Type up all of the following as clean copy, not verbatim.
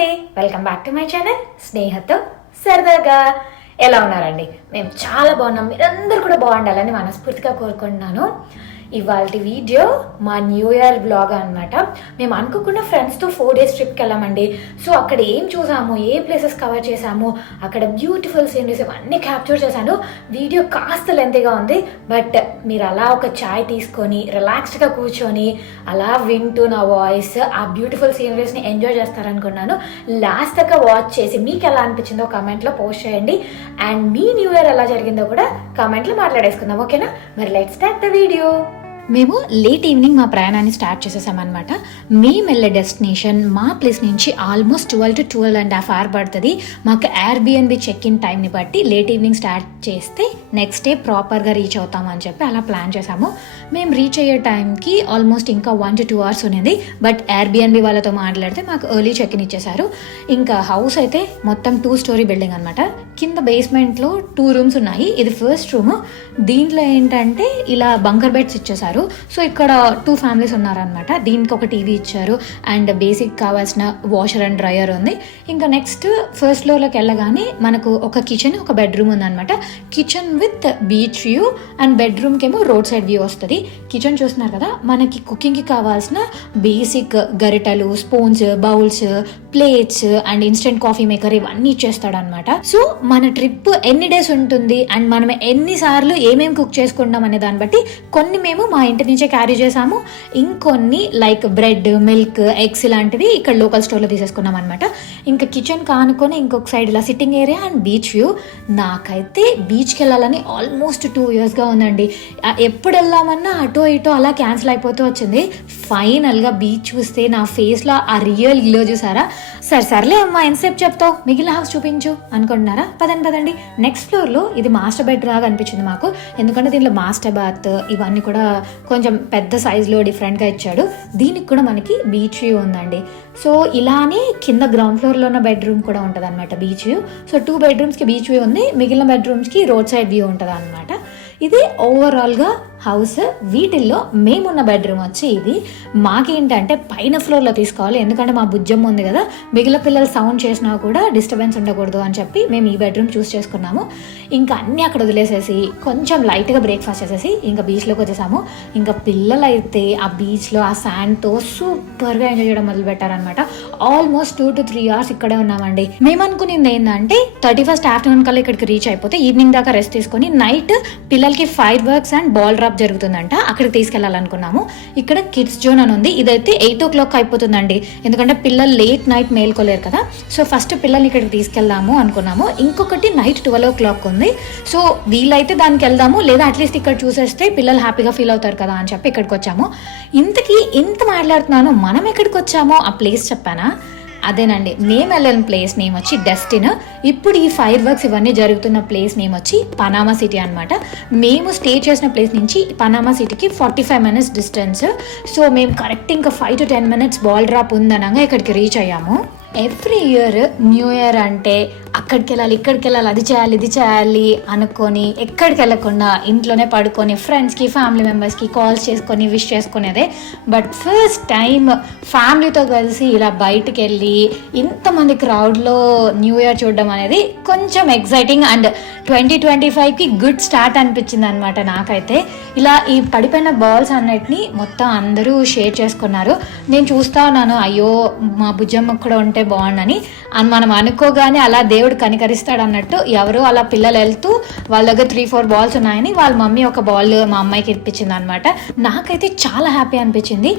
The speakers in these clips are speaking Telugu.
అండి, welcome back to my channel స్నేహతో సరదాగా. ఎలా ఉన్నారండి? మేము చాలా బాగున్నాం. మీరందరూ కూడా బాగుండాలని మనస్ఫూర్తిగా కోరుకుంటున్నాను. ఇవాళ వీడియో మా న్యూ ఇయర్ బ్లాగ్ అనమాట. మేము అనుకోకుండా ఫ్రెండ్స్తో 4 days ట్రిప్కి వెళ్ళామండి. సో అక్కడ ఏం చూసాము, ఏ ప్లేసెస్ కవర్ చేసాము, అక్కడ బ్యూటిఫుల్ సీనరీస్ ఇవన్నీ క్యాప్చర్ చేశాను. వీడియో కాస్త లెంతీగా ఉంది, బట్ మీరు అలా ఒక చాయ్ తీసుకొని రిలాక్స్డ్గా కూర్చొని అలా వింటూ నా వాయిస్ ఆ బ్యూటిఫుల్ సీనరీస్ని ఎంజాయ్ చేస్తారనుకున్నాను. లాస్ట్ దాకా వాచ్ చేసి మీకు ఎలా అనిపించిందో కామెంట్లో పోస్ట్ చేయండి. అండ్ మీ న్యూ ఇయర్ ఎలా జరిగిందో కూడా కామెంట్లో మాట్లాడేసుకుందాం, ఓకేనా? మరి లెట్స్ స్టార్ట్ ద వీడియో. మేము లేట్ ఈవినింగ్ మా ప్రయాణాన్ని స్టార్ట్ చేసేసామన్నమాట. మేము వెళ్ళే డెస్టినేషన్ మా ప్లేస్ నుంచి ఆల్మోస్ట్ 12 to 12.5 hours పడుతుంది. మాకు Airbnb చెక్ ఇన్ టైంని బట్టి లేట్ ఈవినింగ్ స్టార్ట్ చేస్తే నెక్స్ట్ డే ప్రాపర్గా రీచ్ అవుతామని చెప్పి అలా ప్లాన్ చేసాము. మేము రీచ్ అయ్యే టైంకి ఆల్మోస్ట్ ఇంకా 1 to 2 hours ఉన్నది. బట్ Airbnb వాళ్ళతో మాట్లాడితే మాకు ఎర్లీ చెక్ ఇన్ ఇచ్చేసారు. ఇంకా హౌస్ అయితే మొత్తం 2 story బిల్డింగ్ అనమాట. కింద బేస్మెంట్లో 2 rooms ఉన్నాయి. ఇది ఫస్ట్ రూమ్. దీంట్లో ఏంటంటే ఇలా బంకర్ బెడ్స్ ఇచ్చేసారు. సో ఇక్కడ 2 families ఉన్నారనమాట. దీనికి ఒక టీవీ ఇచ్చారు అండ్ బేసిక్ కావాల్సిన వాషర్ అండ్ డ్రయర్ ఉంది. ఇంకా నెక్స్ట్ ఫస్ట్ ఫ్లోర్లోకి వెళ్ళగానే మనకు ఒక కిచెన్, ఒక బెడ్రూమ్ ఉందన్నమాట. Kitchen with beach view and బెడ్రూమ్కి ఏమో రోడ్ సైడ్ వ్యూ వస్తుంది. కిచెన్ చూస్తున్నారు కదా, మనకి కుకింగ్కి కావాల్సిన బేసిక్ గరిటెలు, spoons, bowls, plates and instant coffee maker ఇవన్నీ ఇచ్చేస్తాడు అనమాట. సో మన ట్రిప్ ఎన్ని డేస్ ఉంటుంది అండ్ మనం ఎన్నిసార్లు ఏమేమి కుక్ చేసుకుంటాం అనే దాన్ని బట్టి కొన్ని మేము మా ఇంటి నుంచే క్యారీ చేసాము. ఇంకొన్ని లైక్ బ్రెడ్, మిల్క్, ఎగ్స్ ఇలాంటివి ఇక్కడ లోకల్ స్టోర్లో తీసేసుకున్నాం అనమాట. ఇంకా కిచెన్ కానుకొని ఇంకొక సైడ్ ఇలా sitting area and beach view. నాకైతే బీచ్కి వెళ్ళాలని ఆల్మోస్ట్ 2 yearsగా ఉందండి. ఎప్పుడు వెళ్దామన్నా అటో ఇటో అలా క్యాన్సిల్ అయిపోతూ వచ్చింది. ఫైనల్గా బీచ్ చూస్తే నా ఫేస్లో ఆ రియల్ గ్లో చూసారా? సర్లే అమ్మా, ఎంతసేపు చెప్తావు, మిగిలిన హౌస్ చూపించు అనుకుంటున్నారా? పదండి. నెక్స్ట్ ఫ్లోర్లో ఇది మాస్టర్ బెడ్ లాగా అనిపించింది మాకు. ఎందుకంటే దీనిలో మాస్టర్ బాత్ ఇవన్నీ కూడా కొంచెం పెద్ద సైజులో డిఫరెంట్గా ఇచ్చాడు. దీనికి కూడా మనకి బీచ్ వ్యూ ఉందండి. సో ఇలానే కింద గ్రౌండ్ ఫ్లోర్లో ఉన్న బెడ్రూమ్ కూడా ఉంటుంది అనమాట beach view. So 2 bedrooms beach view ఉంది, మిగిలిన బెడ్రూమ్స్కి రోడ్ సైడ్ వ్యూ ఉంటుంది అనమాట. ఇది ఓవరాల్గా హౌస్. వీటిల్లో మేమున్న బెడ్రూమ్ వచ్చి ఇది. మాకేంటంటే పైన ఫ్లోర్లో తీసుకోవాలి, ఎందుకంటే మా బుజ్జమ్మ ఉంది కదా, మిగిలిన పిల్లలు సౌండ్ చేసినా కూడా డిస్టర్బెన్స్ ఉండకూడదు అని చెప్పి మేము ఈ బెడ్రూమ్ చూస్ చేసుకున్నాము. ఇంకా అన్నీ అక్కడ వదిలేసేసి కొంచెం లైట్గా బ్రేక్ఫాస్ట్ చేసేసి ఇంకా బీచ్లోకి వచ్చేసాము. ఇంకా పిల్లలు అయితే ఆ బీచ్లో ఆ శాండ్తో సూపర్గా ఎంజాయ్ చేయడం మొదలు పెట్టారనమాట. ఆల్మోస్ట్ 2 to 3 hours ఇక్కడే ఉన్నామండి. మేము అనుకునేది ఏంటంటే 31st afternoon కల్లా ఇక్కడికి రీచ్ అయిపోతే ఈవినింగ్ దాకా రెస్ట్ తీసుకొని నైట్ పిల్లలకి fire works and ball drop జరుగుతుందంట, అక్కడికి తీసుకెళ్లాలనుకున్నాము. ఇక్కడ కిడ్స్ జోన్ అని ఉంది. ఇదైతే 8 o'clock అయిపోతుందండి, ఎందుకంటే పిల్లలు లేట్ నైట్ మేల్కోలేరు కదా. సో ఫస్ట్ పిల్లల్ని ఇక్కడికి తీసుకెళ్దాము అనుకున్నాము. ఇంకొకటి నైట్ 12 o'clock ఉంది. సో వీలైతే దానికి వెళ్దాము, లేదా అట్లీస్ట్ ఇక్కడ చూసేస్తే పిల్లలు హ్యాపీగా ఫీల్ అవుతారు కదా అని చెప్పి ఇక్కడికి వచ్చాము. ఇంతకీ ఇంత మాట్లాడుతున్నాను, మనం ఎక్కడికి వచ్చామో ఆ ప్లేస్ చెప్పానా? అదేనండి, మేము వెళ్ళిన ప్లేస్ నేమ్ వచ్చి డెస్టిన్. ఇప్పుడు ఈ ఫైర్ వర్క్స్ ఇవన్నీ జరుగుతున్న ప్లేస్ నేమ్ వచ్చి పనామా సిటీ అనమాట. మేము స్టే చేసిన ప్లేస్ నుంచి పనామా సిటీకి 45 minutes డిస్టెన్స్. సో మేము కరెక్ట్ ఇంకా 5 to 10 minutes బాల్ డ్రాప్ ఉందనగా ఇక్కడికి రీచ్ అయ్యాము. ఎవ్రీ ఇయర్ న్యూ ఇయర్ అంటే అక్కడికి వెళ్ళాలి, ఇక్కడికి వెళ్ళాలి, అది చేయాలి, ఇది చేయాలి అనుకొని ఎక్కడికి వెళ్ళకుండా ఇంట్లోనే పడుకొని ఫ్రెండ్స్కి, ఫ్యామిలీ మెంబర్స్కి కాల్స్ చేసుకొని విష్ చేసుకునేదే. బట్ ఫస్ట్ టైం ఫ్యామిలీతో కలిసి ఇలా బయటికి వెళ్ళి ఇంతమంది క్రౌడ్లో న్యూ ఇయర్ చూడడం అనేది కొంచెం ఎక్సైటింగ్ అండ్ 2025కి గుడ్ స్టార్ట్ అనిపించింది అనమాట నాకైతే. ఇలా ఈ పడిపోయిన బాల్స్ అన్నిటిని మొత్తం అందరూ షేర్ చేసుకున్నారు. నేను చూస్తా ఉన్నాను, అయ్యో మా బుజ్జమ్మకు కూడా ఉంటే బాగుండని. మనం అనుకోగానే అలా దేవుడు కనికరిస్తాడు అన్నట్టు ఎవరు అలా పిల్లలు వెళ్తూ వాళ్ళ దగ్గర 3-4 balls ఉన్నాయని వాళ్ళ మమ్మీ ఒక బాల్ మా అమ్మాయికి ఇప్పించింది అనమాట. నాకైతే చాలా హ్యాపీ అనిపించింది.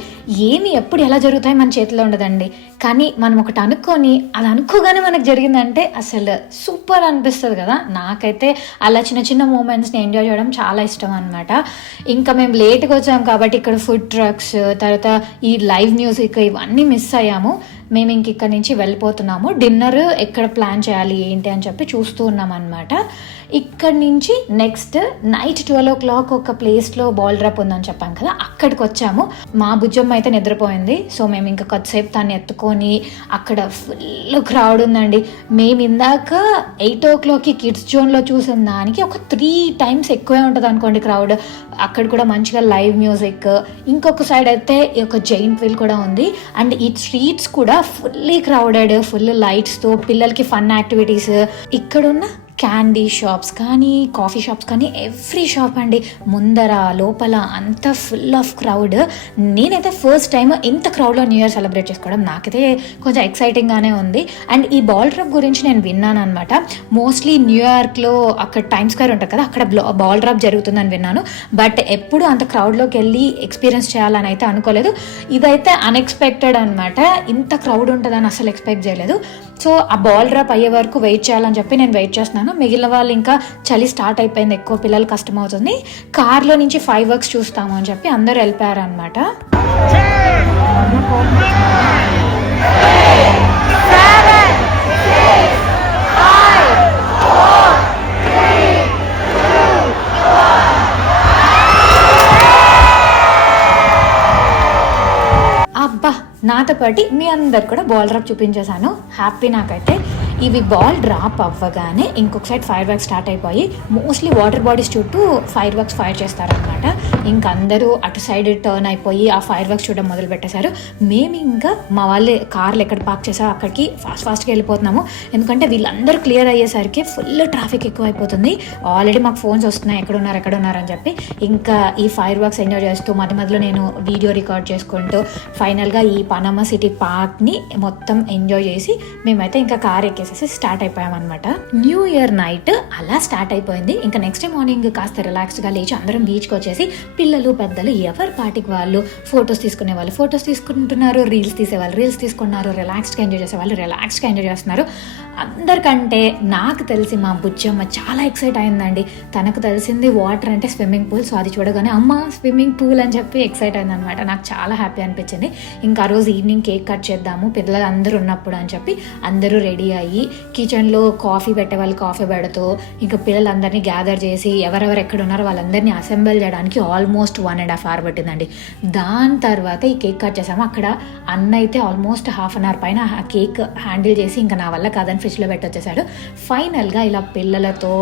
ఏమి ఎప్పుడు ఎలా జరుగుతాయి మన చేతిలో ఉండదండి, కానీ మనం ఒకటి అనుకొని అది అనుకోగానే మనకు జరిగిందంటే అసలు సూపర్ అనిపిస్తుంది కదా. నాకైతే అలా చిన్న చిన్న మూమెంట్స్ని ఎంజాయ్ చేయడం చాలా ఇష్టం అనమాట. ఇంకా మేము లేట్గా వచ్చాము కాబట్టి ఇక్కడ ఫుడ్ ట్రక్స్, తర్వాత ఈ లైవ్ మ్యూజిక్ ఇవన్నీ మిస్ అయ్యాము. మేము ఇంక ఇక్కడ నుంచి వెళ్ళిపోతున్నాము. డిన్నర్ ఎక్కడ ప్లాన్ చేయాలి ఏంటి అని చెప్పి చూస్తూ ఉన్నాం అనమాట. ఇక్కడ నుంచి నెక్స్ట్ నైట్ 12 o'clock ఒక ప్లేస్లో బాల్ డ్రాప్ ఉందని చెప్పాం కదా, అక్కడికి వచ్చాము. మా బుజ్జమ్మ అయితే నిద్రపోయింది. సో మేము ఇంకా కొద్దిసేపు దాన్ని ఎత్తుకొని, అక్కడ ఫుల్ క్రౌడ్ ఉందండి. మేము ఇందాక 8 o'clockకి కిడ్స్ జోన్లో చూసిన దానికి ఒక 3 times ఎక్కువే ఉంటుంది అనుకోండి క్రౌడ్. అక్కడ కూడా మంచిగా లైవ్ మ్యూజిక్, ఇంకొక సైడ్ అయితే ఒక జైంట్ వీల్ కూడా ఉంది. అండ్ ఈ స్ట్రీట్స్ కూడా ఫుల్లీ క్రౌడెడ్, ఫుల్ లైట్స్తో పిల్లలకి ఫన్ యాక్టివిటీస్. ఇక్కడున్న క్యాండీ షాప్స్ కానీ, కాఫీ షాప్స్ కానీ, ఎవ్రీ షాప్ అండి ముందర లోపల అంతా ఫుల్ ఆఫ్ క్రౌడ్. నేనైతే ఫస్ట్ టైం ఇంత క్రౌడ్లో న్యూ ఇయర్ సెలబ్రేట్ చేసుకోవడం నాకైతే కొంచెం ఎక్సైటింగ్గానే ఉంది. అండ్ ఈ బాల్ డ్రాప్ గురించి నేను విన్నాను అనమాట. మోస్ట్లీ న్యూయార్క్లో అక్కడ టైమ్ స్క్వేర్ ఉంటుంది కదా, అక్కడ బాల్ డ్రాప్ జరుగుతుందని విన్నాను. బట్ ఎప్పుడు అంత క్రౌడ్లోకి వెళ్ళి ఎక్స్పీరియన్స్ చేయాలని అయితే అనుకోలేదు. ఇదైతే అన్ఎక్స్పెక్టెడ్ అనమాట. ఇంత క్రౌడ్ ఉంటుందని అసలు ఎక్స్పెక్ట్ చేయలేదు. సో ఆ బాల్ డ్రాప్ అయ్యే వరకు వెయిట్ చేయాలని చెప్పి నేను వెయిట్ చేస్తున్నాను. మిగిలిన వాళ్ళు ఇంకా చలి స్టార్ట్ అయిపోయింది, ఎక్కువ పిల్లలు కష్టం అవుతుంది, కార్లో నుంచి 5 వర్క్స్ చూస్తాము అని చెప్పి అందరూ వెళ్ళిపోయారు అనమాట. అబ్బా, నాతో పాటు మీ అందరు కూడా బాల్ డ్రాప్ చూపించేశాను. హ్యాపీ నాకైతే. ఇవి బాల్ డ్రాప్ అవ్వగానే ఇంకొక సైడ్ ఫైర్ వర్క్స్ స్టార్ట్ అయిపోయి మోస్ట్లీ వాటర్ బాడీస్ చుట్టూ ఫైర్ వర్క్స్ ఫైర్ చేస్తారనమాట. ఇంక అందరూ అటు సైడ్ టర్న్ అయిపోయి ఆ ఫైర్ వర్క్స్ చూడడం మొదలు పెట్టేశారు. మేము ఇంకా మా వాళ్ళే కార్లు ఎక్కడ పార్క్ చేసారో అక్కడికి ఫాస్ట్గా వెళ్ళిపోతున్నాము. ఎందుకంటే వీళ్ళందరూ క్లియర్ అయ్యేసరికి ఫుల్ ట్రాఫిక్ ఎక్కువ అయిపోతుంది. ఆల్రెడీ మాకు ఫోన్స్ వస్తున్నాయి ఎక్కడున్నారు అని చెప్పి. ఇంకా ఈ ఫైర్ వర్క్స్ ఎంజాయ్ చేస్తూ మధ్య మధ్యలో నేను వీడియో రికార్డ్ చేసుకుంటూ ఫైనల్గా ఈ పనామా సిటీ పార్క్ని మొత్తం ఎంజాయ్ చేసి మేమైతే ఇంకా కార్ ఎక్కేసి స్టార్ట్ అయిపోయామన్నమాట. న్యూ ఇయర్ నైట్ అలా స్టార్ట్ అయిపోయింది. ఇంకా నెక్స్ట్ డే మార్నింగ్ కాస్త రిలాక్స్డ్గా లేచి అందరం బీచ్కి వచ్చేసి పిల్లలు పెద్దలు ఎవరి పాటికి వాళ్ళు ఫొటోస్ తీసుకునే వాళ్ళు ఫొటోస్ తీసుకుంటున్నారు, రీల్స్ తీసేవాళ్ళు రీల్స్ తీసుకున్నారు, రిలాక్స్డ్గా ఎంజాయ్ చేసేవాళ్ళు రిలాక్స్డ్గా ఎంజాయ్ చేస్తున్నారు. అందరికంటే నాకు తెలిసి మా బుజ్జమ్మ చాలా ఎక్సైట్ అయిందండి. తనకు తెలిసింది వాటర్ అంటే స్విమ్మింగ్ పూల్. సో అది చూడగానే అమ్మ స్విమ్మింగ్ పూల్ అని చెప్పి ఎక్సైట్ అయింది అనమాట. నాకు చాలా హ్యాపీ అనిపించింది. ఇంకా ఆ రోజు ఈవినింగ్ కేక్ కట్ చేద్దాము పిల్లలు అందరూ ఉన్నప్పుడు అని చెప్పి అందరూ రెడీ అయ్యి కిచెన్లో కాఫీ పెట్టే వాళ్ళు కాఫీ పెడుతూ ఇంకా పిల్లలందరినీ గ్యాదర్ చేసి ఎవరెవరు ఎక్కడ ఉన్నారో వాళ్ళందరినీ అసెంబుల్ చేయడానికి ఆల్మోస్ట్ 1.5 hours పట్టిందండి. దాని తర్వాత ఈ కేక్ కట్ చేసాము. అక్కడ అన్న అయితే ఆల్మోస్ట్ 1/2 hour పైన ఆ కేక్ హ్యాండిల్ చేసి ఇంకా నా వల్ల కాదని ఫ్రిడ్జ్లో పెట్టి వచ్చేసాడు. ఫైనల్గా ఇలా పిల్లలతో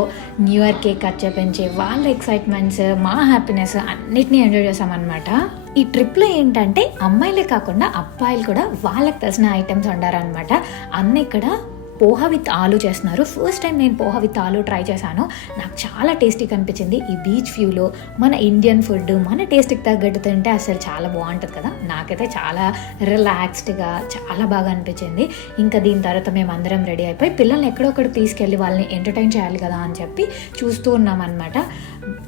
న్యూ ఇయర్ కేక్ కట్ చేపించి వాళ్ళ ఎక్సైట్మెంట్స్ మా హ్యాపీనెస్ అన్నిటినీ ఎంజాయ్ చేసామన్నమాట. ఈ ట్రిప్లో ఏంటంటే అమ్మాయిలే కాకుండా అబ్బాయిలు కూడా వాళ్ళకి తెలిసిన ఐటమ్స్ వండారనమాట. అన్న ఇక్కడ పోహా విత్ ఆలు చేస్తున్నారు. ఫస్ట్ టైం నేను పోహా విత్ ఆలు ట్రై చేశాను. నాకు చాలా టేస్టీగా అనిపించింది. ఈ బీచ్ వ్యూలో మన ఇండియన్ ఫుడ్ మన టేస్ట్కి తగ్గట్టు తింటే అసలు చాలా బాగుంటుంది కదా. నాకైతే చాలా రిలాక్స్డ్గా చాలా బాగా అనిపించింది. ఇంకా దీని తర్వాత మేము అందరం రెడీ అయిపోయి పిల్లల్ని ఎక్కడొక్కడికి తీసుకెళ్ళి వాళ్ళని ఎంటర్టైన్ చేయాలి కదా అని చెప్పి చూస్తూ ఉన్నాం అనమాట.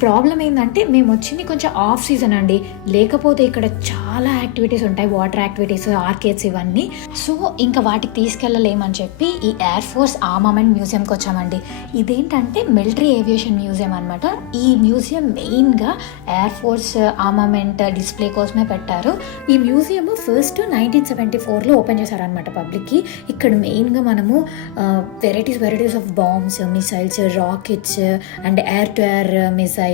ప్రాబ్లం ఏంటంటే మేము వచ్చింది కొంచెం ఆఫ్ సీజన్ అండి, లేకపోతే ఇక్కడ చాలా యాక్టివిటీస్ ఉంటాయి, వాటర్ యాక్టివిటీస్, ఆర్కేడ్స్ ఇవన్నీ. సో ఇంకా వాటికి తీసుకెళ్ళలేమని చెప్పి ఈ ఎయిర్ ఫోర్స్ ఆర్మమెంట్ మ్యూజియంకి వచ్చామండి. ఇదేంటంటే మిలిటరీ ఏవియేషన్ మ్యూజియం అనమాట. ఈ మ్యూజియం మెయిన్గా ఎయిర్ ఫోర్స్ ఆర్మమెంట్ డిస్ప్లే కోసమే పెట్టారు. ఈ మ్యూజియం ఫస్ట్ 1974లో ఓపెన్ చేశారనమాట పబ్లిక్కి. ఇక్కడ మెయిన్గా మనము varieties of bombs, missiles, rockets and air to air missile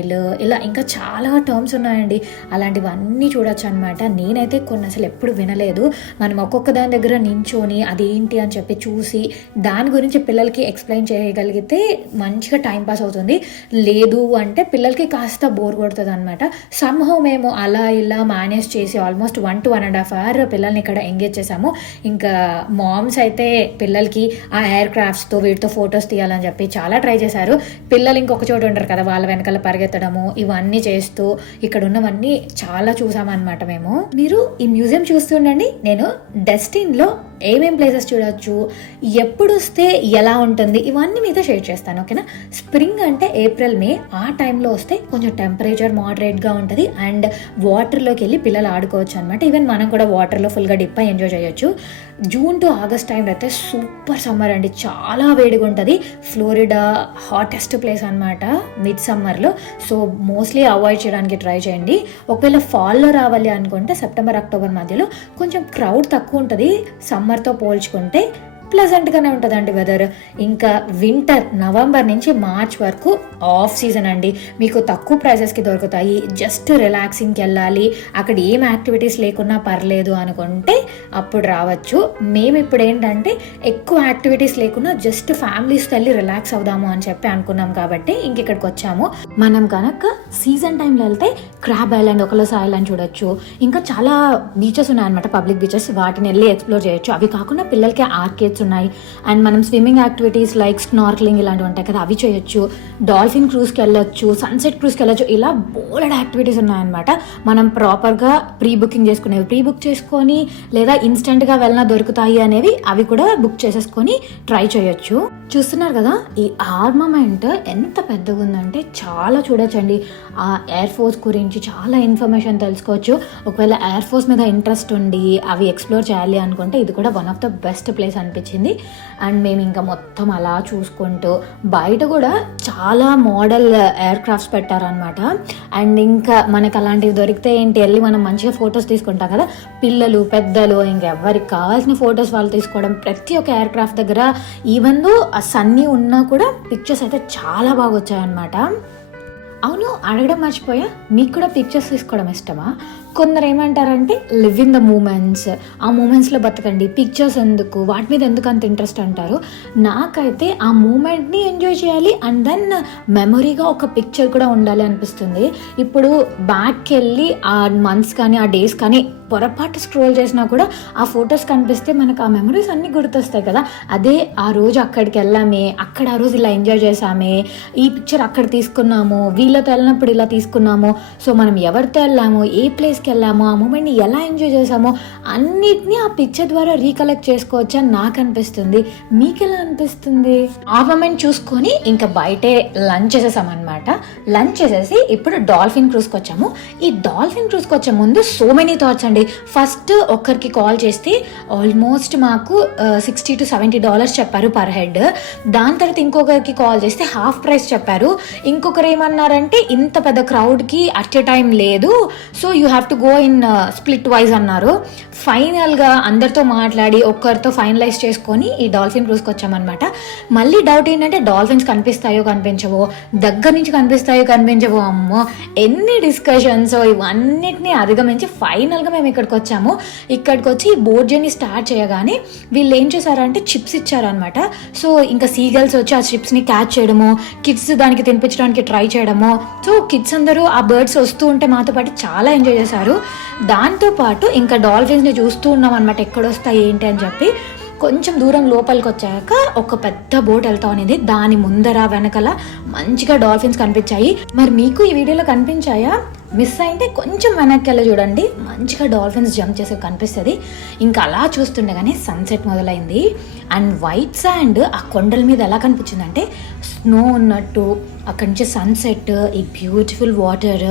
ఇలా ఇంకా చాలా టర్మ్స్ ఉన్నాయండి. అలాంటివన్నీ చూడొచ్చు అనమాట. నేనైతే కొన్ని అసలు ఎప్పుడు వినలేదు. మనం ఒక్కొక్క దాని దగ్గర నించోని అదేంటి అని చెప్పి చూసి దాని గురించి పిల్లలకి ఎక్స్ప్లెయిన్ చేయగలిగితే మంచిగా టైంపాస్ అవుతుంది. లేదు అంటే పిల్లలకి కాస్త బోర్ కొడుతుంది అనమాట. సమ్హౌ మేము అలా ఇలా మేనేజ్ చేసి ఆల్మోస్ట్ 1 to 1.5 hours పిల్లల్ని ఇక్కడ ఎంగేజ్ చేసాము. ఇంకా మామ్స్ అయితే పిల్లలకి ఆ ఎయిర్ క్రాఫ్ట్స్తో వీటితో ఫొటోస్ తీయాలని చెప్పి చాలా ట్రై చేశారు. పిల్లలు ఇంకొక చోట ఉంటారు కదా, వాళ్ళ వెనకాల పరిగెత్తడము ఇవన్నీ చేస్తూ ఇక్కడ ఉన్నవన్నీ చాలా చూసామన్నమాట మేము. మీరు ఈ మ్యూజియం చూస్తుండండి. నేను డెస్టిన్లో ఏమేం ప్లేసెస్ చూడొచ్చు, ఎప్పుడు వస్తే ఎలా ఉంటుంది ఇవన్నీ మీతో షేర్ చేస్తాను, ఓకేనా. స్ప్రింగ్ అంటే ఏప్రిల్ మే ఆ టైంలో వస్తే కొంచెం టెంపరేచర్ మోడరేట్గా ఉంటుంది అండ్ వాటర్లోకి వెళ్ళి పిల్లలు ఆడుకోవచ్చు అనమాట. ఈవెన్ మనం కూడా వాటర్లో ఫుల్గా డిప్ అయి ఎంజాయ్ చేయొచ్చు. జూన్ టు ఆగస్ట్ టైంలో అయితే సూపర్ సమ్మర్ అండి, చాలా వేడిగా ఉంటుంది. ఫ్లోరిడా హాటెస్ట్ ప్లేస్ అనమాట మిడ్ సమ్మర్లో. సో మోస్ట్లీ అవాయిడ్ చేయడానికి ట్రై చేయండి. ఒకవేళ ఫాల్లో రావాలి అనుకుంటే సెప్టెంబర్ అక్టోబర్ మధ్యలో కొంచెం క్రౌడ్ తక్కువ ఉంటుంది సమ్మర్తో పోల్చుకుంటే. ప్లెజెంట్గానే ఉంటుందండి వెదర్. ఇంకా వింటర్ నవంబర్ నుంచి మార్చ్ వరకు ఆఫ్ సీజన్ అండి. మీకు తక్కువ ప్రైజెస్కి దొరుకుతాయి. జస్ట్ రిలాక్సింగ్కి వెళ్ళాలి, అక్కడ ఏం యాక్టివిటీస్ లేకున్నా పర్లేదు అనుకుంటే అప్పుడు రావచ్చు. మేము ఇప్పుడు ఏంటంటే ఎక్కువ యాక్టివిటీస్ లేకున్నా జస్ట్ ఫ్యామిలీస్తో వెళ్ళి రిలాక్స్ అవుదాము అని చెప్పి అనుకున్నాం కాబట్టి ఇంక ఇక్కడికి వచ్చాము. మనం కనుక సీజన్ టైంలో వెళ్తే క్రాబ్ ఐలాండ్, ఒకలస్ ఐలాండ్ చూడొచ్చు. ఇంకా చాలా బీచెస్ ఉన్నాయన్నమాట, పబ్లిక్ బీచెస్. వాటిని వెళ్ళి ఎక్స్ప్లోర్ చేయొచ్చు. అవి కాకుండా పిల్లలకి ఆర్కేడ్స్ ఉన్నాయి. అండ్ మనం స్విమ్మింగ్ యాక్టివిటీస్ లైక్ స్నార్క్లింగ్ ఇలాంటివి ఉంటాయి కదా, అవి చేయొచ్చు. డాల్ఫిన్ క్రూజ్కి వెళ్ళొచ్చు, సన్సెట్ క్రూజ్కి వెళ్ళొచ్చు. ఇలా బోలెడ్ యాక్టివిటీస్ ఉన్నాయన్నమాట. మనం ప్రాపర్గా ప్రీ బుకింగ్ చేసుకునేవి ప్రీ బుక్ చేసుకొని, లేదా ఇన్స్టెంట్గా వెళ్ళినా దొరుకుతాయి అనేవి అవి కూడా బుక్ చేసేసుకొని ట్రై చేయొచ్చు. చూస్తున్నారు కదా, ఈ ఆర్మమెంట్ ఎంత పెద్దగా ఉందంటే చాలా చూడొచ్చండి. ఆ ఎయిర్ ఫోర్స్ గురించి చాలా ఇన్ఫర్మేషన్ తెలుసుకోవచ్చు. ఒకవేళ ఎయిర్ ఫోర్స్ మీద ఇంట్రెస్ట్ ఉండి అవి ఎక్స్ప్లోర్ చేయాలి అనుకుంటే ఇది కూడా one of the best place అనిపించింది. అండ్ మేము ఇంకా మొత్తం అలా చూసుకుంటూ బయట కూడా చాలా మోడల్ ఎయిర్ క్రాఫ్ట్స్ పెట్టారనమాట. అండ్ ఇంకా మనకు అలాంటివి దొరికితే ఏంటి, వెళ్ళి మనం మంచిగా ఫొటోస్ తీసుకుంటాం కదా, పిల్లలు పెద్దలు ఇంకెవరికి కావాల్సిన ఫొటోస్ వాళ్ళు తీసుకోవడం. ప్రతి ఒక్క ఎయిర్ క్రాఫ్ట్ దగ్గర ఈవెన్ దో ఆ సన్నీ ఉన్నా కూడా పిక్చర్స్ అయితే చాలా బాగా వచ్చాయన్నమాట. అవును, అడగడం మర్చిపోయా, మీకు కూడా పిక్చర్స్ తీసుకోవడం ఇష్టమా? కొందరు ఏమంటారంటే లివ్ ఇన్ ద మూమెంట్స్, ఆ మూమెంట్స్లో బతకండి, పిక్చర్స్ ఎందుకు, వాటి మీద ఎందుకు అంత ఇంట్రెస్ట్ అంటారు. నాకైతే ఆ మూమెంట్ని ఎంజాయ్ చేయాలి అండ్ దెన్ మెమొరీగా ఒక పిక్చర్ కూడా ఉండాలి అనిపిస్తుంది. ఇప్పుడు బ్యాక్కి వెళ్ళి ఆ మంత్స్ కానీ ఆ డేస్ కానీ పొరపాటు స్క్రోల్ చేసినా కూడా ఆ ఫొటోస్ కనిపిస్తే మనకు ఆ మెమరీస్ అన్నీ గుర్తొస్తాయి కదా. అదే ఆ రోజు అక్కడికి వెళ్ళామే, అక్కడ ఆ రోజు ఇలా ఎంజాయ్ చేసామే, ఈ పిక్చర్ అక్కడ తీసుకున్నాము, వీళ్ళతో వెళ్ళినప్పుడు ఇలా తీసుకున్నాము, సో మనం ఎవరితో వెళ్ళాము, ఏ ప్లేస్కి వెళ్ళాము, ఆ మూమెంట్ని ఎలా ఎంజాయ్ చేసామో అన్నిటినీ ఆ పిక్చర్ ద్వారా రీకలెక్ట్ చేసుకోవచ్చు అని నాకు అనిపిస్తుంది. మీకు ఎలా అనిపిస్తుంది? ఆ మూమెంట్ చూసుకొని ఇంకా బయటే లంచ్ చేసేసామన్నమాట. లంచ్ చేసేసి ఇప్పుడు డాల్ఫిన్ క్రూజ్కి వచ్చాము. ఈ డాల్ఫిన్ క్రూజ్కి వచ్చే ముందు సో మెనీ థాట్స్ అండి. ఫస్ట్ ఒక్కరికి కాల్ చేస్తే ఆల్మోస్ట్ మాకు $60 to $70 చెప్పారు పర్ హెడ్. దాని తర్వాత ఇంకొకరికి కాల్ చేస్తే హాఫ్ ప్రైస్ చెప్పారు. ఇంకొకరు ఏమన్నారంటే ఇంత పెద్ద క్రౌడ్కి అట్ ఎ టైం లేదు, so you have to go in split wise అన్నారు. ఫైనల్గా అందరితో మాట్లాడి ఒక్కరితో ఫైనలైజ్ చేసుకొని ఈ డాల్ఫిన్ క్రూజ్కి వచ్చామన్నమాట. మళ్ళీ డౌట్ ఏంటంటే డాల్ఫిన్స్ కనిపిస్తాయో కనిపించవో, దగ్గర నుంచి కనిపిస్తాయో కనిపించవో, అమ్మో ఎన్ని డిస్కషన్స్. ఇవన్నిటిని అధిగమించి ఫైనల్గా మేము ఇక్కడికి వచ్చాము. ఇక్కడికి వచ్చి బోట్ జర్నీ స్టార్ట్ చేయగానే వీళ్ళు ఏం చేశారంటే చిప్స్ ఇచ్చారనమాట. సో ఇంకా సీగల్స్ వచ్చి ఆ చిప్స్ని క్యాచ్ చేయడము, కిడ్స్ దానికి తినిపించడానికి ట్రై చేయడము. సో కిడ్స్ అందరూ ఆ బర్డ్స్ వస్తూ ఉంటే మాతో పాటు చాలా ఎంజాయ్ చేశారు. దాంతోపాటు ఇంకా డాల్ఫిన్స్ని చూస్తూ ఉన్నాం అనమాట, ఎక్కడొస్తాయి ఏంటి అని చెప్పి. కొంచెం దూరం లోపలికి వచ్చాక ఒక పెద్ద బోట్ వెళ్తా అనేది, దాని ముందర వెనకల మంచిగా డాల్ఫిన్స్ కనిపించాయి. మరి మీకు ఈ వీడియోలో కనిపించాయా? మిస్ అయితే కొంచెం వెనక్కి వెళ్ళి చూడండి, మంచిగా డాల్ఫిన్స్ జంప్ చేసి కనిపిస్తుంది. ఇంకా అలా చూస్తుండగానే సన్సెట్ మొదలైంది. అండ్ వైట్ శాండ్ ఆ కొండల మీద ఎలా కనిపించిందంటే స్నో ఉన్నట్టు, అక్కడి నుంచి సన్సెట్, ఈ బ్యూటిఫుల్ వాటర్,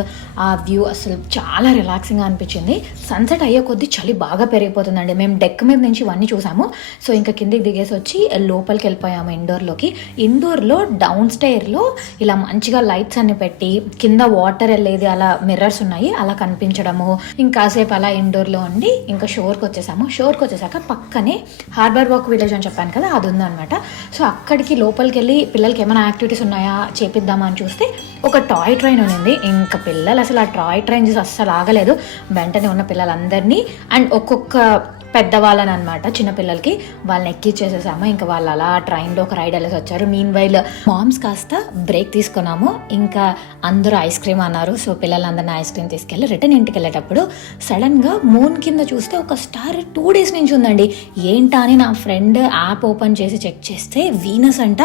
ఆ వ్యూ అసలు చాలా రిలాక్సింగ్గా అనిపించింది. సన్సెట్ అయ్యే కొద్దీ చలి బాగా పెరిగిపోతుందండి. మేము డెక్ మీద నుంచి ఇవన్నీ చూసాము. సో ఇంకా కిందికి దిగేసి వచ్చి లోపలికి వెళ్ళిపోయాము ఇండోర్లోకి. ఇండోర్లో డౌన్ స్టైర్లో ఇలా మంచిగా లైట్స్ అన్ని పెట్టి కింద వాటర్ వెళ్ళేది అలా మిర్రర్స్ ఉన్నాయి, అలా కనిపించడము. ఇంకాసేపు అలా ఇండోర్లో ఉండి ఇంకా షోర్కి వచ్చేసాము. షోర్కి వచ్చేసాక పక్కనే హార్బర్ వాక్ విలేజ్ అని చెప్పాను కదా, అది ఉందన్నమాట. సో అక్కడికి లోపలికి వెళ్ళి పిల్లలకి ఏమైనా యాక్టివిటీస్ ఉన్నాయా చేపిద్దామని చూస్తే ఒక టాయ్ ట్రైన్ ఉంది. ఇంకా పిల్లలు అసలు ఆ టాయ్ ట్రైన్ చూసి అస్సలు ఆగలేదు. వెంటనే ఉన్న పిల్లలందరినీ అండ్ ఒక్కొక్క పెద్దవాళ్ళని అనమాట, చిన్నపిల్లలకి వాళ్ళని ఎక్కిచ్చేసేసాము. ఇంకా వాళ్ళు అలా ట్రైన్లో ఒక రైడ్ వెళ్ళేసి వచ్చారు. మీన్ వైల్ మామ్స్ కాస్త బ్రేక్ తీసుకున్నాము. ఇంకా అందరూ ఐస్ క్రీమ్ అన్నారు. సో పిల్లలందరినీ ఐస్ క్రీమ్ తీసుకెళ్ళి రిటర్న్ ఇంటికి వెళ్ళేటప్పుడు సడన్గా మూన్ కింద చూస్తే ఒక స్టార్ 2 days నుంచి ఉందండి. ఏంటా అని నా ఫ్రెండ్ యాప్ ఓపెన్ చేసి చెక్ చేస్తే వీనస్ అంట.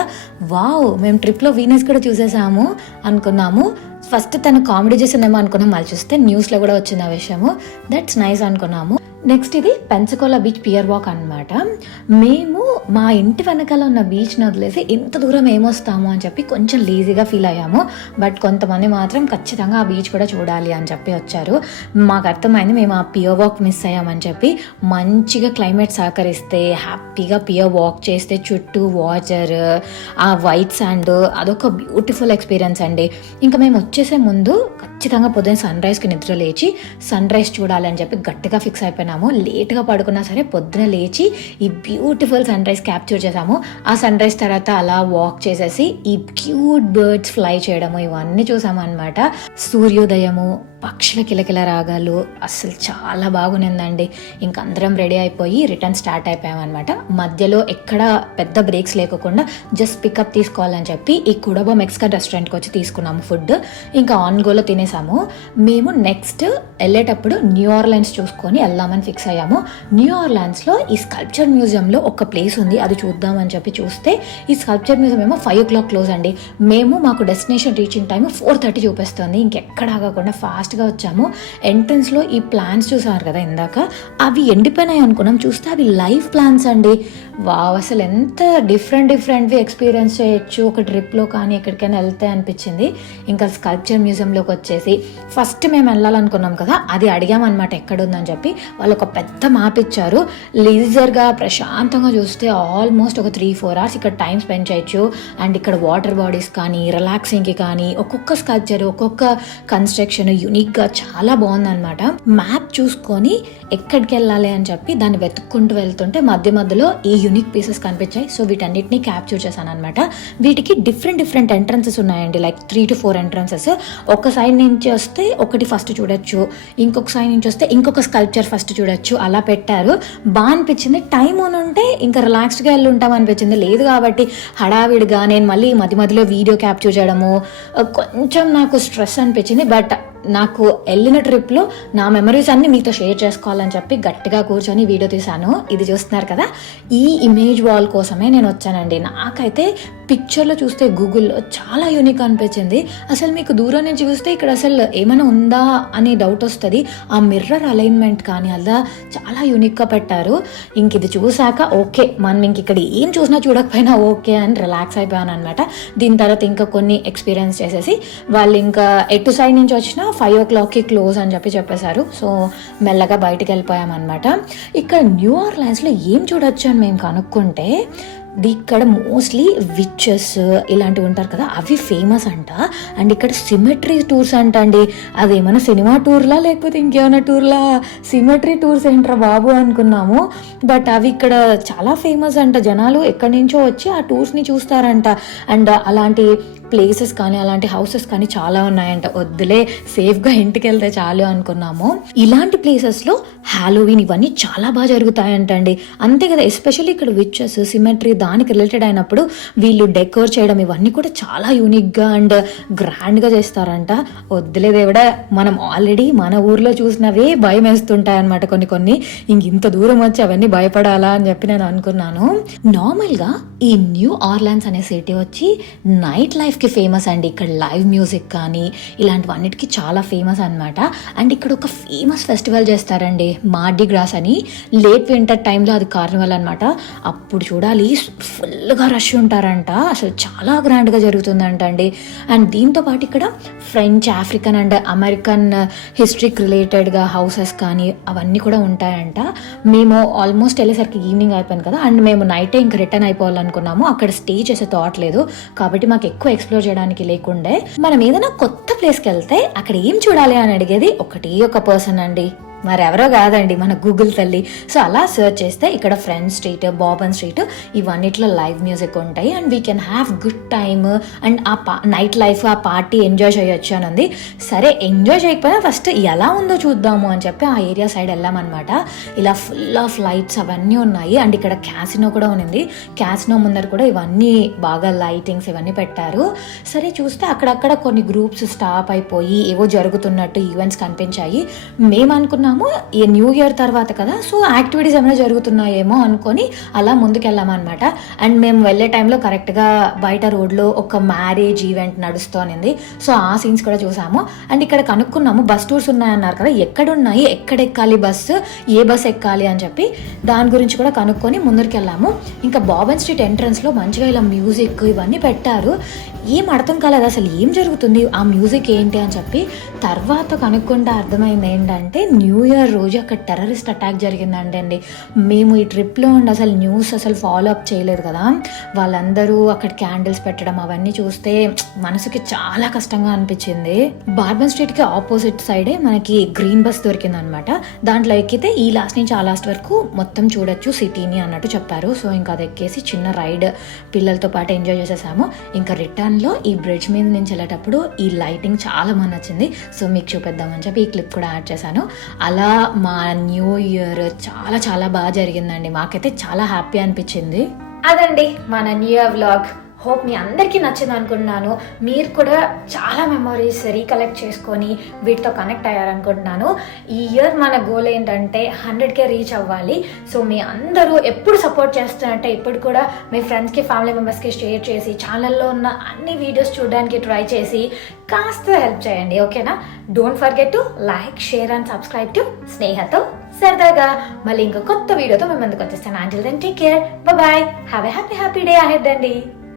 వావ్, మేము ట్రిప్లో వీనస్ కూడా చూసేసాము అనుకున్నాము. ఫస్ట్ తను కామెడీ చేసిందేమో అనుకున్నాం, మళ్ళీ చూస్తే న్యూస్లో కూడా వచ్చింది ఆ విషయము. దట్స్ నైస్ అనుకున్నాము. నెక్స్ట్ ఇది పెన్సకోలా బీచ్ పియర్ వాక్ అనమాట. మేము మా ఇంటి వెనకాల ఉన్న బీచ్ని వదిలేసి ఇంత దూరం ఏమొస్తాము అని చెప్పి కొంచెం లేజీగా ఫీల్ అయ్యాము. బట్ కొంతమంది మాత్రం ఖచ్చితంగా ఆ బీచ్ కూడా చూడాలి అని చెప్పి వచ్చారు. మాకు అర్థమైంది మేము ఆ పియర్ వాక్ మిస్ అయ్యామని చెప్పి. మంచిగా క్లైమేట్ సహకరిస్తే హ్యాపీగా పియర్ వాక్ చేస్తే చుట్టూ వాటర్, ఆ వైట్ శాండ్, అదొక బ్యూటిఫుల్ ఎక్స్పీరియన్స్ అండి. ఇంకా మేము వచ్చేసే ముందు ఖచ్చితంగా పొద్దున్న సన్ రైజ్కి నిద్ర లేచి సన్ రైజ్ చూడాలి అని చెప్పి గట్టిగా ఫిక్స్ అయిపోయినాము. లేట్గా పడుకున్నా సరే పొద్దున లేచి ఈ బ్యూటిఫుల్ సన్ రైజ్ క్యాప్చర్ చేసాము. ఆ సన్ రైజ్ తర్వాత అలా వాక్ చేసేసి ఈ క్యూట్ బర్డ్స్ ఫ్లై చేయడము ఇవన్నీ చూసాము అనమాట. సూర్యోదయము, పక్షుల కిలకిల రాగాలు అసలు చాలా బాగునిందండి. ఇంక అందరం రెడీ అయిపోయి రిటర్న్ స్టార్ట్ అయిపోయామన్నమాట. మధ్యలో ఎక్కడ పెద్ద బ్రేక్స్ లేకుండా జస్ట్ పికప్ తీసుకోవాలని చెప్పి ఈ కుడబో మెక్సికన్ రెస్టారెంట్కి వచ్చి తీసుకున్నాము ఫుడ్. ఇంకా ఆన్ గోలో తినేసాము. మేము నెక్స్ట్ వెళ్ళేటప్పుడు న్యూ ఆర్లైన్స్ చూసుకొని వెళ్దామని ఫిక్స్ అయ్యాము. న్యూ ఆర్లైన్స్లో ఈ స్కల్ప్చర్ మ్యూజియంలో ఒక ప్లేస్ ఉంది, అది చూద్దామని చెప్పి చూస్తే ఈ స్కల్ప్చర్ మ్యూజియం ఏమో 5 o'clock క్లోజ్ అండి. మాకు డెస్టినేషన్ రీచింగ్ టైం 4:30 చూపిస్తుంది. ఇంకెక్కడ ఆగకుండా ఫాస్ట్గా వచ్చాము. ఎంట్రన్స్లో ఈ ప్లాంట్స్ చూసారు కదా ఇందాక, అవి ఎండిపోయినాయి అనుకున్నాం, చూస్తే అవి లైవ్ ప్లాంట్స్ అండి. వావ్, అసలు ఎంత డిఫరెంట్వి ఎక్స్పీరియన్స్ చేయొచ్చు ఒక ట్రిప్లో కానీ ఎక్కడికైనా వెళ్తే అనిపించింది. ఇంకా స్కల్ప్చర్ మ్యూజియంలోకి వచ్చేసి ఫస్ట్ మేము వెళ్ళాలనుకున్నాం కదా, అది అడిగామన్నమాట ఎక్కడుందని చెప్పి. వాళ్ళు ఒక పెద్ద మ్యాప్ ఇచ్చారు. లీజర్గా ప్రశాంతంగా చూస్తే ఆల్మోస్ట్ ఒక 3-4 hours ఇక్కడ టైం స్పెండ్ చేయొచ్చు. అండ్ ఇక్కడ వాటర్ బాడీస్ కానీ రిలాక్సింగ్కి కానీ ఒక్కొక్క స్కల్ప్చర్ ఒక్కొక్క కన్స్ట్రక్షన్ యూనిక్గా చాలా బాగుందన్నమాట. మ్యాప్ చూసుకొని ఎక్కడికి వెళ్ళాలి అని చెప్పి దాన్ని వెతుక్కుంటూ వెళ్తుంటే మధ్యలో ఈ యూనిక్ పీసెస్ కనిపించాయి. సో వీటన్నిటిని క్యాప్చర్ చేశాను అనమాట. వీటికి డిఫరెంట్ ఎంట్రన్సెస్ ఉన్నాయండి, లైక్ 3 to 4 ఎంట్రన్సెస్. ఒక సైడ్ నుంచి వస్తే ఒకటి ఫస్ట్ చూడొచ్చు, ఇంకొక సైడ్ నుంచి వస్తే ఇంకొక స్కల్ప్చర్ ఫస్ట్ చూడొచ్చు. అలా పెట్టారు, బాగా అనిపించింది. టైం ఉంటే ఇంకా రిలాక్స్డ్గా వెళ్ళి ఉంటాం అనిపించింది. లేదు కాబట్టి హడావిడిగా నేను మళ్ళీ మధ్యలో వీడియో క్యాప్చర్ చేయడము కొంచెం నాకు స్ట్రెస్ అనిపించింది. బట్ నాకు వెళ్ళిన ట్రిప్లో నా మెమరీస్ అన్ని మీతో షేర్ చేసుకోవాలని చెప్పి గట్టిగా కూర్చొని వీడియో తీశాను. ఇది చూస్తున్నారు కదా, ఈ ఇమేజ్ వాల్ కోసమే నేను వచ్చానండి. నాకైతే పిక్చర్లో చూస్తే గూగుల్లో చాలా యూనిక్ అనిపించింది. అసలు మీకు దూరం నుంచి చూస్తే ఇక్కడ అసలు ఏమైనా ఉందా అని డౌట్ వస్తుంది. ఆ మిర్రర్ అలైన్మెంట్ కానీ అలా చాలా యూనిక్గా పెట్టారు. ఇంక ఇది చూసాక ఓకే, మనం ఇంక ఇక్కడ ఏం చూసినా చూడకపోయినా ఓకే అని రిలాక్స్ అయిపోయాను అనమాట. దీని తర్వాత ఇంకా కొన్ని ఎక్స్పీరియన్స్ చేసేసి వాళ్ళు ఇంకా ఎటు సైడ్ నుంచి వచ్చినా 5 o'clock క్లోజ్ అని చెప్పేశారు. సో మెల్లగా బయటికి వెళ్ళిపోయామన్నమాట. ఇక్కడ న్యూ ఆర్లైన్స్లో ఏం చూడొచ్చు అని మేము కనుక్కుంటే ఇక్కడ మోస్ట్లీ విచెస్ ఇలాంటివి ఉంటారు కదా, అవి ఫేమస్ అంట. అండ్ ఇక్కడ సిమెట్రీ టూర్స్ అంట అండి. అదేమైనా సినిమా టూర్లా లేకపోతే ఇంకేమైనా టూర్లా, సిమెట్రీ టూర్స్ ఏంట్రా బాబు అనుకున్నాము. బట్ అవి ఇక్కడ చాలా ఫేమస్ అంట. జనాలు ఎక్కడి నుంచో వచ్చి ఆ టూర్స్ని చూస్తారంట. అండ్ అలాంటి ప్లేసెస్ కానీ అలాంటి హౌసెస్ కానీ చాలా ఉన్నాయంట. వద్దులే, సేఫ్గా ఇంటికి వెళ్తే చాలు అనుకున్నాము. ఇలాంటి ప్లేసెస్లో హాలోవీన్ ఇవన్నీ చాలా బాగా జరుగుతాయంటండి. అంతే కదా, ఎస్పెషల్లీ ఇక్కడ విచెస్ సిమెట్రీ దానికి రిలేటెడ్ అయినప్పుడు వీళ్ళు డెకోర్ చేయడం ఇవన్నీ కూడా చాలా యూనిక్గా అండ్ గ్రాండ్గా చేస్తారంట. వద్దులే దేవుడా, మనం ఆల్రెడీ మన ఊర్లో చూసినవే భయం వేస్తుంటాయి అనమాట కొన్ని. ఇంత దూరం వచ్చి అవన్నీ భయపడాలా అని చెప్పి నేను అనుకున్నాను. నార్మల్గా ఈ న్యూ ఆర్లాన్స్ అనే సిటీ వచ్చి నైట్ లైఫ్కి ఫేమస్ అండి. ఇక్కడ లైవ్ మ్యూజిక్ కానీ ఇలాంటివన్నిటికీ చాలా ఫేమస్ అనమాట. అండ్ ఇక్కడ ఒక ఫేమస్ ఫెస్టివల్ చేస్తారండి, మార్డి గ్రాస్ అని. లేట్ వింటర్ టైంలో అది కార్నివల్ అనమాట. అప్పుడు చూడాలి, ఫుల్గా రష్ ఉంటారంట. అసలు చాలా గ్రాండ్గా జరుగుతుందంట అండి. అండ్ దీంతో పాటు ఇక్కడ ఫ్రెంచ్, ఆఫ్రికన్ అండ్ అమెరికన్ హిస్టరీకి రిలేటెడ్గా హౌసెస్ కానీ అవన్నీ కూడా ఉంటాయంట. మేము ఆల్మోస్ట్ వెళ్ళేసరికి ఈవినింగ్ అయిపోయింది కదా, అండ్ మేము నైటే ఇంక రిటర్న్ అయిపోవాలనుకున్నాము. అక్కడ స్టే చేసే థాట్ లేదు కాబట్టి మాకు ఎక్కువ ఎక్స్ప్లోర్ చేయడానికి లేకుండే. మనం ఏదైనా కొత్త ప్లేస్కి వెళ్తే అక్కడ ఏం చూడాలి అని అడిగేది ఒక పర్సన్ అండి, మరెవరో కాదండి, మన గూగుల్ తల్లి. సో అలా సెర్చ్ చేస్తే ఇక్కడ ఫ్రెంచ్ స్ట్రీట్, బాబన్ స్ట్రీట్ ఇవన్నిట్లో లైవ్ మ్యూజిక్ ఉంటాయి. And we can have good time and ఆ నైట్ లైఫ్, ఆ పార్టీ ఎంజాయ్ చేయొచ్చు అని ఉంది. సరే, ఎంజాయ్ చేయకపోయినా ఫస్ట్ ఎలా ఉందో చూద్దాము అని చెప్పి ఆ ఏరియా సైడ్ వెళ్ళామన్నమాట. ఇలా ఫుల్ ఆఫ్ లైట్స్ అవన్నీ ఉన్నాయి. అండ్ ఇక్కడ క్యాసినో కూడా ఉంది. క్యాసినో ముందర కూడా ఇవన్నీ బాగా లైటింగ్స్ ఇవన్నీ పెట్టారు. సరే, చూస్తే అక్కడక్కడ కొన్ని గ్రూప్స్ స్టాప్ అయిపోయి ఏవో జరుగుతున్నట్టు ఈవెంట్స్ కనిపించాయి. మేము అనుకున్నాం ఈ న్యూ ఇయర్ తర్వాత కదా, సో యాక్టివిటీస్ ఏమైనా జరుగుతున్నాయేమో అనుకొని అలా ముందుకెళ్ళామన్నమాట. అండ్ మేము వెళ్ళే టైంలో కరెక్ట్గా బయట రోడ్లో ఒక మ్యారేజ్ ఈవెంట్ నడుస్తోంది. సో ఆ సీన్స్ కూడా చూసాము. అండ్ ఇక్కడ కనుక్కున్నాము, బస్ టూర్స్ ఉన్నాయన్నారు కదా, ఎక్కడున్నాయి, ఎక్కడెక్కాలి బస్సు, ఏ బస్ ఎక్కాలి అని చెప్పి దాని గురించి కూడా కనుక్కొని ముందరికెళ్ళాము. ఇంకా బాబన్ స్ట్రీట్ ఎంట్రన్స్లో మంచిగా ఇలా మ్యూజిక్ ఇవన్నీ పెట్టారు. ఏం అర్థం కాలేదు అసలు ఏం జరుగుతుంది, ఆ మ్యూజిక్ ఏంటి అని చెప్పి. తర్వాత కనుక్కుంటే అర్థమైంది ఏంటంటే న్యూ ఇయర్ రోజు అక్కడ టెర్రరిస్ట్ అటాక్ జరిగిందండి. మేము ఈ ట్రిప్లో ఉండి అసలు న్యూస్ అసలు ఫాలో అప్ చేయలేదు కదా. వాళ్ళందరూ అక్కడ క్యాండిల్స్ పెట్టడం అవన్నీ చూస్తే మనసుకి చాలా కష్టంగా అనిపించింది. బార్బన్ స్ట్రీట్కి ఆపోజిట్ సైడే మనకి గ్రీన్ బస్ దొరికింది అనమాట. దాంట్లో ఎక్కితే ఈ లాస్ట్ నుంచి ఆ లాస్ట్ వరకు మొత్తం చూడొచ్చు సిటీని అన్నట్టు చెప్పారు. సో ఇంకా అది ఎక్కేసి చిన్న రైడ్ పిల్లలతో పాటు ఎంజాయ్ చేసేసాము. ఇంకా రిటర్న్లో ఈ బ్రిడ్జ్ మీద నుంచి వెళ్ళేటప్పుడు ఈ లైటింగ్ చాలా బాగా నచ్చింది. సో మీకు చూపిద్దామని చెప్పి ఈ క్లిప్ కూడా యాడ్ చేశాను. అలా మా న్యూ ఇయర్ చాలా చాలా బాగా జరిగిందండి. మాకైతే చాలా హ్యాపీ అనిపించింది. అదండి మన న్యూ ఇయర్ వ్లాగ్. హోప్ మీ అందరికీ నచ్చింది అనుకుంటున్నాను. మీరు కూడా చాలా మెమరీస్ రీకలెక్ట్ చేసుకొని వీటితో కనెక్ట్ అయ్యారనుకుంటున్నాను. ఈ ఇయర్ మన గోల్ ఏంటంటే 100K రీచ్ అవ్వాలి. సో మీ అందరూ ఎప్పుడు సపోర్ట్ చేస్తున్నట్టే ఇప్పుడు కూడా మీ ఫ్రెండ్స్కి ఫ్యామిలీ మెంబర్స్కి షేర్ చేసి ఛానల్లో ఉన్న అన్ని వీడియోస్ చూడడానికి ట్రై చేసి కాస్త హెల్ప్ చేయండి. ఓకేనా? Don't forget to like, share and subscribe to స్నేహతో సరదాగా. మళ్ళీ ఇంకో కొత్త వీడియోతో మేము ముందుకు వచ్చేస్తాను. Until then take care, bye, have a happy day ahead అండి.